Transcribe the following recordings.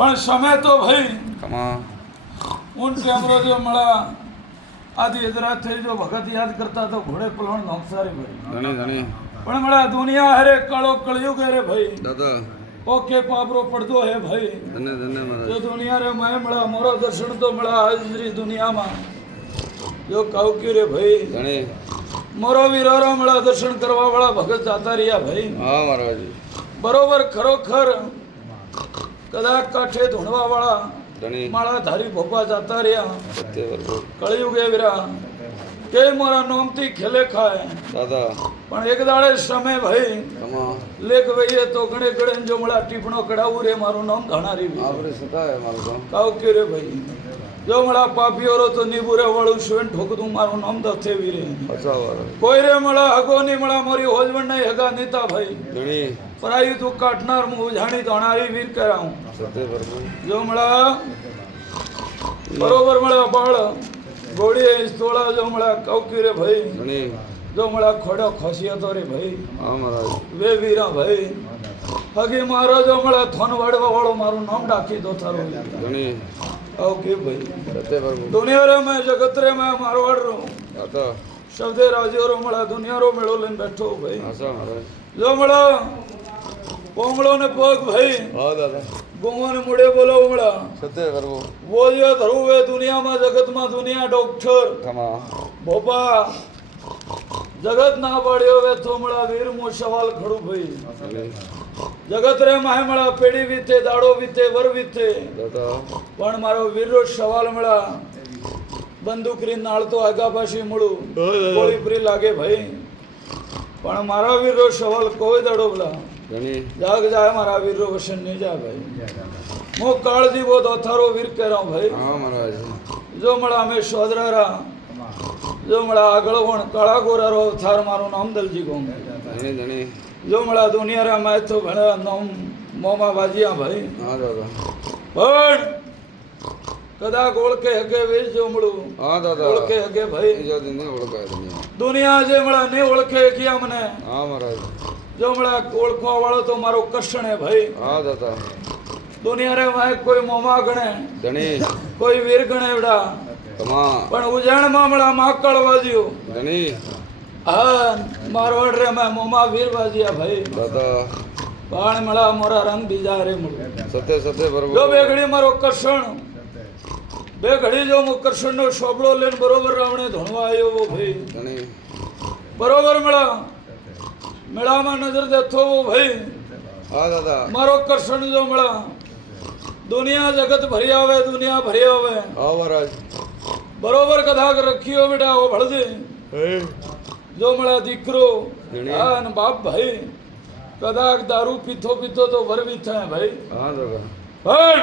પણ समय तो भाई कमा उन कैमरो जो मला आधी इधरा थे जो भगत याद करता तो घोड़े पलवण नौकसारी भाई धनी धनी पण मला दुनिया हरे काळो कळयुग रे भाई दादा ओके पापरो पड़दो है भाई धन्य धन्य महाराज जो दुनिया रे मैं मला मोरो दर्शन तो मला हाजरी दुनिया में जो काउ की रे भाई धनी मोरो वीरो मला दर्शन करवा वाला भगत जाता रिया भाई हाँ महाराज बरोबर खरोखर कदाच काठे धुणवा वाला धनी माळा धारी भोपा जाता रिया सत्य बरोबर कळयुगे वीरा के मोरा नोमती खेले खाए दादा पण एक दाड़े समय भाई कमा लेख वही तो गणे गणे जो मला टीपणो कड़ाऊ रे मारू नाम धाणारी आपरे सता है मारो को काउ के रे भाई जो मला पापियो रो तो नीबुरे वाळू शुवेन ठोक दूं मारू नाम दथे वीरे अच्छा वाला कोई रे मला हगो नी मला मोरी होजवण नहीं हगा नीता भाई धनी पराई तू काटनार मु जानी धाणारी वीर कराऊं सत्य बरोबर जो मला बरोबर मला बाळ गोड़ी तोड़ा जो मला काउकी रे भाई धनी जो मला खोड़ो खसियतो रे भाई हाँ महाराज वे वीरा भाई हगी मारो जो मला थोन वाड़वा वाळो मारू नाम डाकी दो थारो धनी काउकी भाई सत्य बरोबर दुनिया रे मैं जगत रे मैं मारवाड़ रो दादा शब्दे राजो रो मला दुनिया रो मेळो लेन बैठो भाई अच्छा महाराज जो मला पोंगळो ने पग भाई हाँ दादा गोंगो ने मुड़े बोलो मला सत्य बरोबर वो जो धरुवे दुनिया में जगत में दुनिया डॉक्टर कमा भोपा जगत ना पड़ियो वे तो मला वीर मो सवाल खड़ू भाई धनी जगत रे माहे मला पेड़ी बीते दाड़ो बीते वर बीते दादा पण मारो वीर रो सवाल मला बंदूक री नाळ तो आगा पाशी मुळू गोळी फ्री लागे भाई पण मारा वीर रो सवाल कोई दाड़ो बोला धनी जाग जाए मारा वीर रो वशन नहीं जा भाई मो काळजी वो दोथारो वीर कह रहा हूं भाई हाँ महाराज जो मला में सोदरा जो मला आगळवण काळा गोरा रो थार मारो नाम दलजी गोम धनी धनी जो मला दुनिया रा मैं तो घणा नाम मोमा बाजिया भाई हाँ दादा पण कदा गोळ के हगे वे जो मळू हाँ दादा गोळ के हगे भाई जो दिन नहीं ओळखा है दुनिया दुनिया जे मला ने ओळखे किया मने हाँ महाराज जो मला ओळखवा वाळो तो मारो कर्षण है भाई हाँ दादा दुनिया रे मैं कोई मोमा गणे धनी कोई वीर गणे एवडा कमा पण उजाण માં मला માકળ વાજ્યો धनी હા મારવાડ રે मैं મોमा વીર વાજ્યા ભાઈ दादा પણ मला મોરા રંગ બીજા રે મળ્યો सत्य सत्य જો बरोबर બે ઘડી મારો કરશન બે ઘડી જો મો કરશન નો શોબળો લઈને બરોબર રાવણે ધણવા આવ્યો वो ભાઈ धनी બરોબર મેળામાં નજર દેથો वो ભાઈ हाँ दादा મારો કરશન જો મળા दुनिया जगत भरी आवे दुनिया भरी आवे हाँ महाराज बरोबर कथा कर रखियो बेटा वो भड़जे जो मला दीकरो आन बाप भाई कदाक दारू पीथो पीथो तो वर बीथा है भाई हाँ दादा पण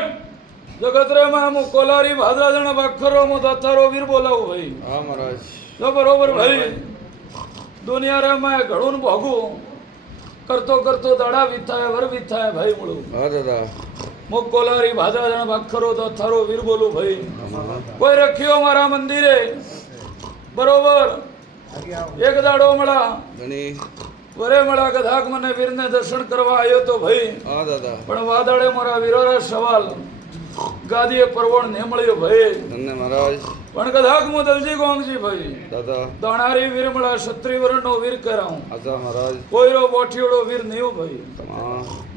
जगत रे में मु कोलारी भादरा जण बखरो मु दत्तारो वीर बोलाऊ भाई हाँ महाराज जो बरोबर भाई दुनिया रे में घणुन भोगू करतो करतो दाड़ा बीथा है वर बीथा है भाई मुळू हाँ दादा मु कोलारी भादरा जण बखरो दत्तारो वीर बोलू भाई कोई रखियो मारा मंदिरे बरोबर एक दाड़ो मला धनी वरे मला गधाक मने वीर ने दर्शन करवा आयो तो भाई हाँ दादा पण वादळे मारा वीरोरा सवाल गादीए परवण ने मळ्यो भाई धन्य महाराज पण गधाक मु दलजी गोंगजी भाई दादा दाणारी वीर मला क्षत्रिय वर्णनो वीर कराऊं अच्छा महाराज कोईरो बोठियोड़ो वीर नहीं भाई कमा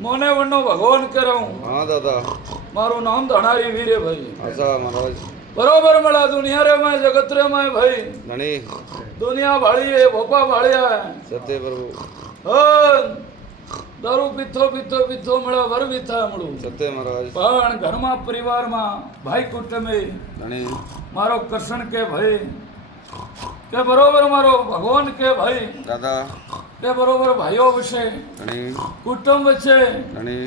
मोने वर्णो भगवान कराऊं हाँ दादा मारो नाम दाणारी वीर है भाई अच्छा महाराज बरोबर मला दुनिया रे मैं जगत रे मैं भाई धनी दुनिया भाड़ी है भोपा भाड़िया है सत्य प्रभु दारू पीथो पीथो पीथो मला वर बीथा મળું सत्य महाराज પણ ઘરમાં પરિવારમાં ભાઈ કુટુંબે धनी મારો કરશન કે ભાઈ કે બરોબર મારો ભગવાન કે ભાઈ दादा કે બરોબર ભાઈઓ વિશે धनी કુટુંબ વચ્ચે धनी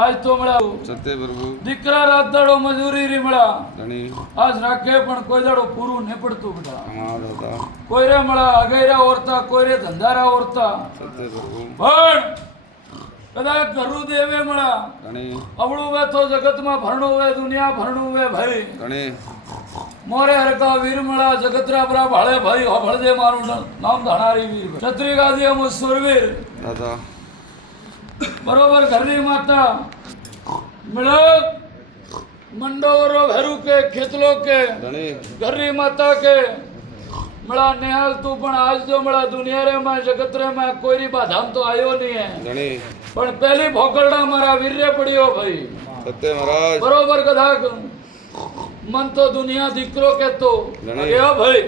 આજ તો મળ્યા सत्य प्रभु દીકરા રાત દાડો મજૂરી રી મળ્યા धनी આજ રાખે પણ કોઈ દાડો પૂરું નહીં પડતું બેટા हाँ दादा કોઈ રે મળ્યા અગૈરા ઓરતા કોઈ રે ધંધારા ઓરતા सत्य प्रभु પણ કદાચ ઘરું દેવે મળ્યા धनी અવળું વે તો જગતમાં ભરણું વે દુનિયા ભરણું વે ભાઈ धनी मोरे हरका वीर मला जगतरा बरा भाळे भाई हळदे मारू नाम धाणारी वीर छत्री गादी मु सुरवीर दादा बरोबर घरनी माता मिळत मंडोरो घरू के खेतलो के धनी घरी माता के मड़ा निहाल तू पण आज जो मड़ा दुनिया रे में जगत रे में कोई री बाधाम तो आयो नहीं है धनी पण पहली भोकरड़ा मारा वीर्य पड़ियो भाई सत्य महाराज बरोबर कथा मन तो दुनिया दीकरो के तो धनी। गयो भाई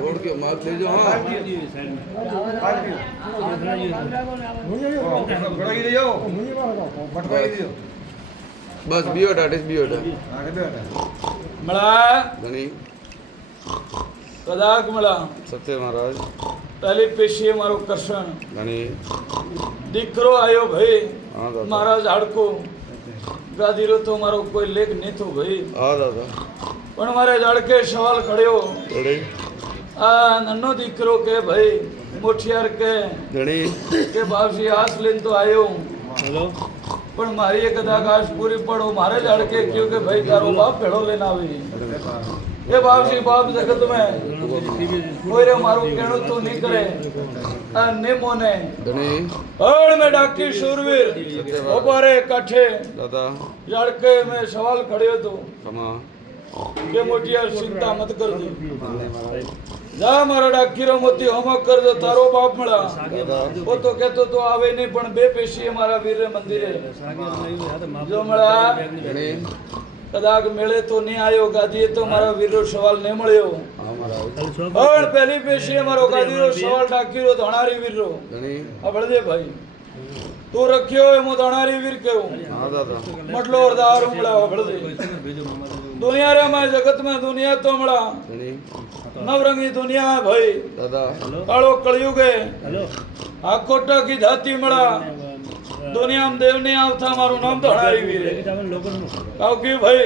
छोड़ के मार ले जाओ हाँ बस बियो टाटिस बियो मड़ा धनी कदाक मड़ा सत्य महाराज पहली पेशी मारो कर्षण धनी दीकरो आयो भाई हाँ दादा मारा झाड़को गादीरो तो मारो कोई लेख नहीं तो भाई हाँ दादा पण मारे झाड़के सवाल खड़ियो धनी आ नन्नो दीकरो के भाई मोठियार के धनी बापजी आस लेन तो आयो पण मारी एक कदाक आस पूरी पड़ो मारे झाड़के क्योंकि भाई तारो बाप भेड़ो लेना आवी ये बापजी बाप जगत में कोई रे मारो कहणो तो नहीं करे आ ने मोने धनी और में डाकी शूरवीर ओपारे काठे दादा झाड़के में सवाल खड़ियो तो क्षमा के मोटियार चिंता मत कर दी जा मारा डाकीरो मोती होमवर्क कर दो तारो बाप मड़ा दादा वो तो कहतो तो आवे नहीं पण बे पेशी हमारा वीर मंदिर है जो मड़ा धनी कदाक मेले तो नहीं आयो गादी तो मारा वीरो सवाल नहीं मळ्यो हाँ महाराज और पहली पेशी हमारो गादीरो सवाल डाकीरो धणारी वीरो धनी आ बळदे भाई तू रखियो है मु धणारी वीर केऊ हाँ दादा मटलो और दार उमड़ा बळदे दुनिया रे में जगत में दुनिया तो मड़ा धनी नवरंगी दुनिया है भाई दादा कालो कलयुग है आकोटा की जाति मड़ा दुनिया में देव नहीं आवता मारू नाम धणारी वीर है क्योंकि भाई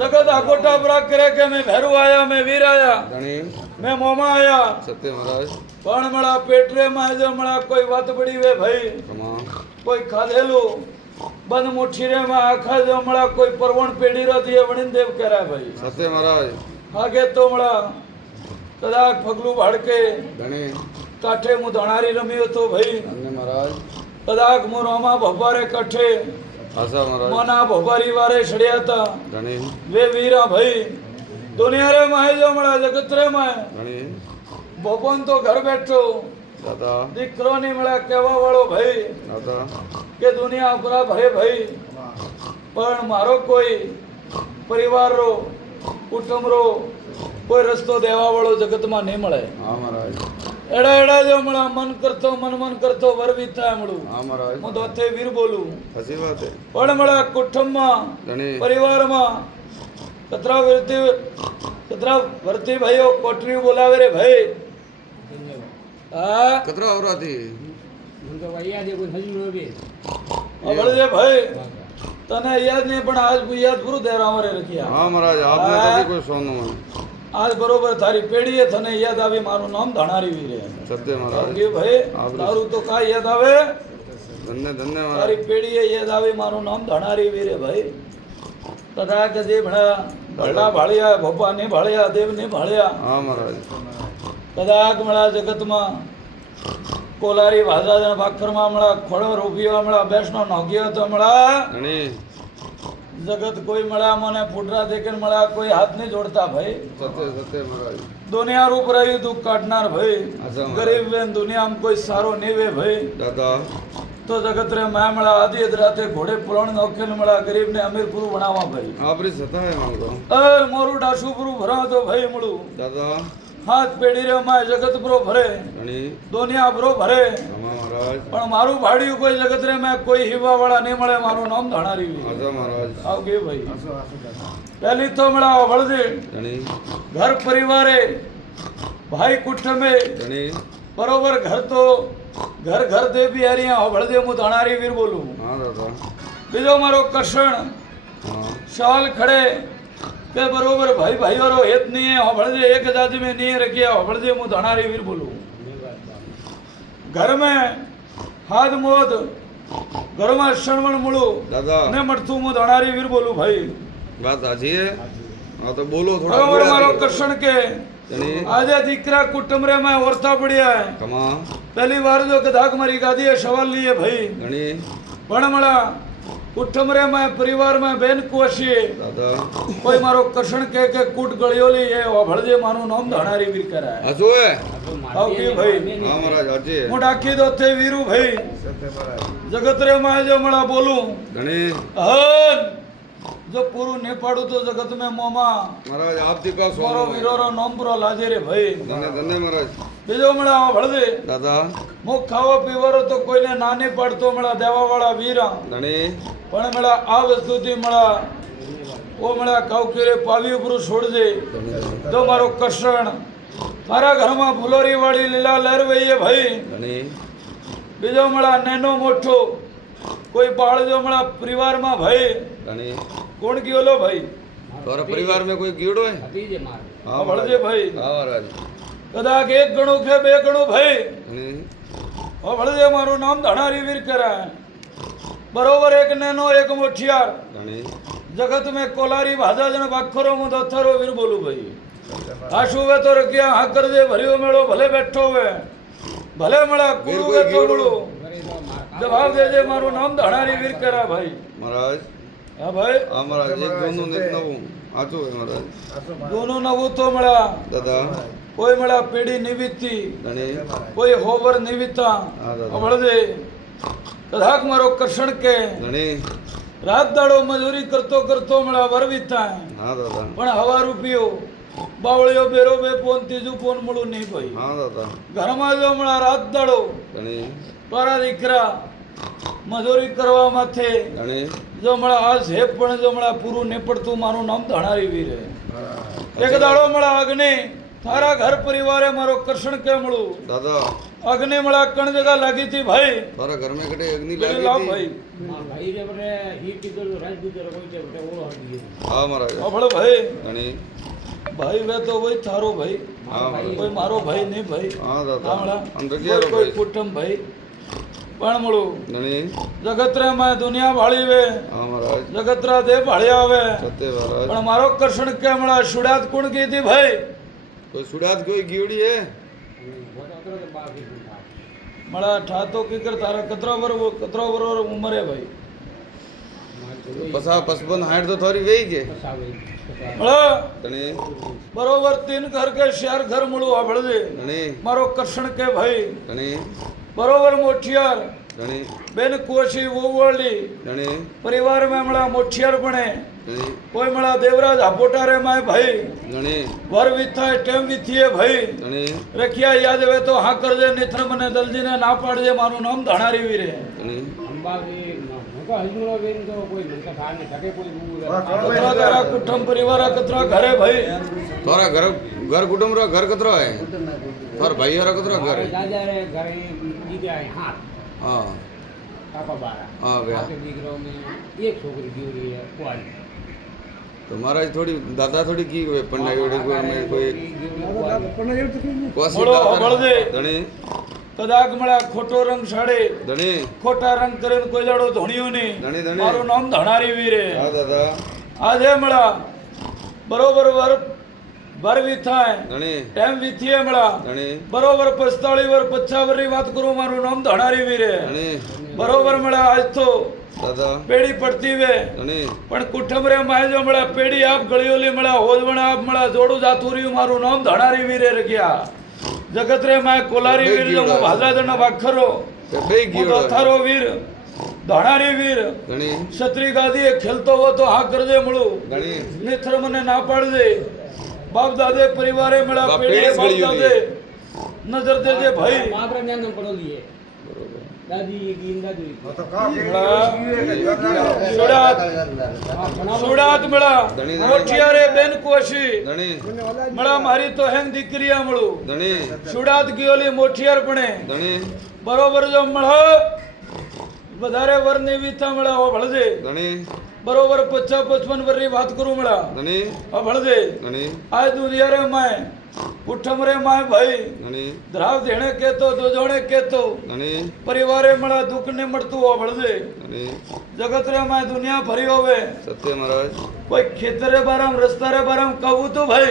जगत आकोटा बरा करे के मैं भैरू आया मैं वीर आया धनी मैं मोमा आया सत्य महाराज पण मड़ा पेटरे में जो मड़ा कोई बात बड़ी वे भाई क्षमा कोई खाधेलू बंद मुट्ठी रे में आखा जो मड़ा कोई परवण पेड़ी रो दिए वणिन देव कह रहा है भाई सत्य महाराज आगे तो मड़ा कदाक फगलू भाड़के धनी काठे मु धणारी रमियो तो भाई धन्य महाराज कदाक मु रोमा भोपारे काठे आशा महाराज मना भोपारी वारे छड़िया था धनी वे वीरा भाई दुनिया रे माए जो मड़ा जगत रे माए धनी भोपन तो घर बैठो दादा दीकरो नहीं मड़ा कहवा वालो भाई दादा के दुनिया अपरा भरे भाई पण मारो कोई परिवार रो कुटुंब रो कोई रस्तो देवा वालो जगत में नहीं मळे हाँ महाराज एड़ा एड़ा जो मड़ा मन करतो वर बीता मळू हाँ महाराज मु दोथे वीर बोलू अच्छी बात है पण मड़ा कुटुंब में धनी परिवार में कतरा वर्ती भाईओ कोटरी बोलावे रे भाई आ कतरा हो रहा थी बड़े भाई तने याद नहीं पण आज भी याद पूरा दे रहा रे रखिया हाँ महाराज आपने कभी कोई सोनू है आज बरोबर थारी पेड़ी है थने याद आवे मारू नाम धणारी वीर है सत्य महाराज के भाई दारू तो का याद आवे धन्य धन्य महाराज तारी पेड़ी है याद आवे मारू नाम धणारी वीर है भाई तथा के दे भड़ा भड़ा भाड़िया भोपा ने भाड़िया देव ने भाड़िया हाँ महाराज कदाक मळा जगत में कोलारी भाजा भाखर में मळा खोड़ो रूपियो मळा बेसनो नोगियो तो मळा धनी जगत कोई मळा मने फुटरा देखे मळा कोई हाथ नहीं जोड़ता भाई सत्य सत्य महाराज दुनिया रूप रही दुख काटनार भाई अच्छा गरीब वेन दुनिया में कोई सारो नहीं वे भाई दादा तो जगत रे मैं मळा आधी राते घोड़े पुराण नौखेल मळा गरीब ने अमीर पुरु बनावा भाई आपरी सता है मांगो अर मोरू डासू पुरु भरा तो भाई मळू दादा हाथ पेड़ी रे मैं जगत पुरो भरे धनी दुनिया पुरो भरे क्षमा महाराज पण मारू भाड़ियो कोई जगत रे मैं कोई हिवा वाला नहीं मळे मारू नाम धणारी आशा महाराज आओ गे भाई पहली तो मळा बळदे धनी घर परिवारे भाई कुटुंब में धनी बरोबर घर तो घर घर दे बिहारिया हो बळदे मु धणारी वीर बोलू हाँ दादा बीजो मारो कर्षण हाँ सवाल खड़े के बरोबर भाई भाई और हेत नहीं है हो बळदे एक जाति में नहीं रखिया हो बळदे मु धणारी वीर बोलू घर में हाथ मोद घर में शरणवण मुळू दादा ने मटतू मु धणारी वीर बोलू भाई बात अच्छी है हाँ तो बोलो थोड़ा बरोबर बोला मारो करो। कर्षण के धनी आजे दीकरा कुटुंब रे में वर्ता पड़िया है क्षमा पहली बार जो कदाक मारी गादी है सवाल लिए भाई धनी पण मळा कुटुंब रे मैं परिवार में बेन कोशी દાદા कोई मारो कर्षण के कूट गलियोली है भड़जे मारू नाम धणारी वीर कराय હાચું હે आओ की भाई હા મહારાજ હાચી હે હું ડાકી દો તે વીરુ भाई जगत रे मैं जो मला बोलूं ધણી हन जो पूरू ने पाडू तो जगत में मोमा મહારાજ આપથી કા मारो સોનું वीरो रो नाम पुरो लाजे रे भाई ધન્ય ધન્ય મહારાજ बीजो मला भड़जे દાદા मुख खावा पीवारो तो कोઈને ना नहीं पड़तो मला देवा वाला वीरा ધણી पण मला आ वस्तुથી मला ओ मला कावकेरे पावी उपरू छोड़जे जो मारो कर्षण मारा घर में फुलोरी वाली लीला लहरवई है भाई ધણી बीजो मला नैनो मोठो कोई बाळ जो मला परिवार में भाई ધણી कोण गियोलो भाई તારા પરિવાર में કોઈ ગીડો હે હા भड़जे भाई હા મહારાજ कदाक एक गणु के बे गणु भाई ધણી ओ भड़जे मारो नाम धणारी वीर करा बरोबर एक नैनो एक मोठियार ધણી जगत में कोलारी भाजा जन बाखरो मु दथरो वीर बोलू भाई आशु वे तो रखिया हाँ कर दे भरियो मेड़ो भले बैठो वे भले मड़ा कुरु वे तो मुड़ो जवाब दे दे मारो नाम धणारी वीर करा भाई મહારાજ हाँ भाई હા મહારાજ એક જોનું ને એક નવું હાચું હે મહારાજ दोनों नवू तो मड़ा દાદા कोई मड़ा पेड़ी निविती ધણી कोई होवर निविता હા દાદા अबड़ दे कदाक मारो कर्षण के ધણી रात दाड़ो मजूरी करतो करतो मड़ा वरवीता है હા દાદા पण हवा रुपयो बावळियो बेरो बे पोन तीजू पोन मुळू नहीं भाई હા દાદા घर में जो मळा रात दाड़ो ધણી तारा दीकरा मजूरी करवा माथे ધણી जो मळा आज हे पण जो मळा पूरू नहीं पड़तू मारू नाम धणारी वीर है एक दाड़ो मळा अग्नि थारा घर परिवार है मारो कर्षण के मळू દાદા अग्नि मळा कण जगह लगी थी भाई તારા ઘર में કટે અગ્નિ बेरे લાગી लाभ હતી भाई હા મહારાજ अबड़ भाई ધણી भाई वे तो वही थारो भाई હા મહારાજ कोई मारो भाई नहीं भाई હા દાદા कामड़ा અંદર कोई ગયા कोई ભાઈ कुटुंब भाई पण मळू ધણી जगत रे मैं दुनिया भाળી वे હા મહારાજ जगत रा दे भाळ्या आवे સત્ય મહારાજ पण मारो कर्षण के मळा शुडात कोण की थी भाई કોઈ સુડાત કોઈ ગીવડી હે मळा ठातो की कर तारा कतरा बरोबर उमर है भाई પસા 55 હાઈટ તો થોડી વેઈ કે मळा ધણી बरोबर 3 घर के शहर घर मळू आवळ दे ધણી मारो कर्षण के भाई ધણી बरोबर मोठियार ધણી बेन कोशी ओवळली ધણી परिवार में मळा मोठियार बने ધણી कोई मळा देवराज हापोटा रे माय भाई ધણી वर विथा टेम विथिए भाई ધણી रखिया याद वे तो हाँ कर दे निथर मने दलजी ने ना पाड़ दे मारू नाम धणारी वीर है ધણી कतरा तेरा कुटुंब परिवार कतरा घरे भाई તારા ઘર ઘર કુટુંબ રો ઘર કતરો હે તાર ભાઈ હારા કતરો ઘર હે હા હા બે તો મહારાજ થોડી દાદા થોડી કી હોય પન્ના એવડે કોઈ અમે કોઈ કોસી બોલો, દાદા બળદે. ધણી कदाक मळा खोटो रंग साड़े ધણી खोटा रंग करे कोई लड़ो धोणियो नहीं धणी, धणी. मारू नाम धणारी वीर है હા દાદા आज है मळा बरोबर वर विथा है ધણી टाइम विथी है मळा ધણી बरोबर 45 वर 50 वर री बात करू मारू नाम धणारी वीर है ધણી बरोबर मळा आज तो દાદા पेड़ी पड़ती वे ધણી पण कुटुंब रे माय जो मळा पेड़ी आप गळियोली मळा होजवण आप मळा जोडू जातू रही मारू नाम धणारी वीर है रखिया जगत रे माय कोलारी वीर जो भाजा जण वाखरो તે બે ગીડો थारो वीर धणारी वीर ધણી छत्री गादी खेलतो हो तो हाँ कर दे मळू ધણી निथर मने ना पाड़ दे बाप दादे परिवारे मळा बाप पेड़ी पेड़ीच बाप गळियोली. दादे नजर दे दे भाई सुडात सुडात मळा धणी, धणी. मोठिया रे बेन कोशी ધણી मळा मारी तो हेंग दीकरिया मळू ધણી સુડાત ગયોલી મોઠિયાર પણે ધણી બરોબર જો મળ વધારે વર ને વીથા મળા હો ભળજે ધણી બરોબર 50-55 વર ની વાત કરું મળા ધણી હો ભળજે ધણી આજ દુનિયા રે માય कुटुंब रे माय भाई ધણી द्राव देने केतो दो जोड़े केतो ધણી परिवारे मळा दुख ने मरतू हो भळजे ધણી जगत रे माय दुनिया भरी होवे સત્ય મહારાજ कोई खेतर रे बाराम रस्ता रे बाराम कहू तो भाई